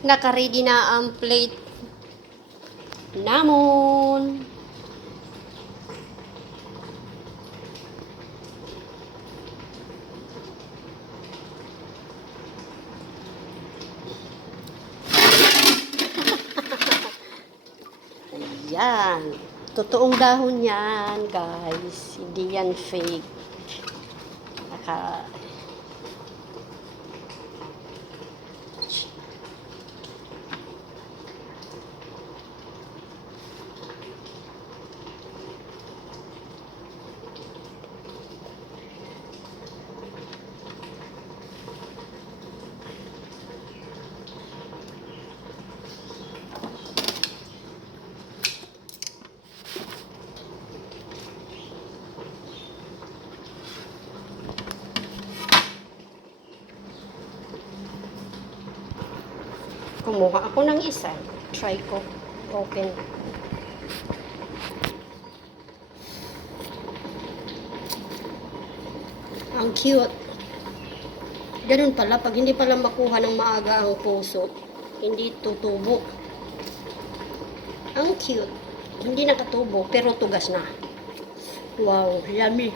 Naka-ready na ang plate namon. Ayan. Totoong dahon yan, guys. Hindi yan fake. Naka... Kumuha ako ng isa. Try ko. Open. Ang cute. Ganun pala. Pag hindi pala makuha ng maaga ang puso, hindi tutubo. Ang cute. Hindi nakatubo, pero tugas na. Wow, yummy.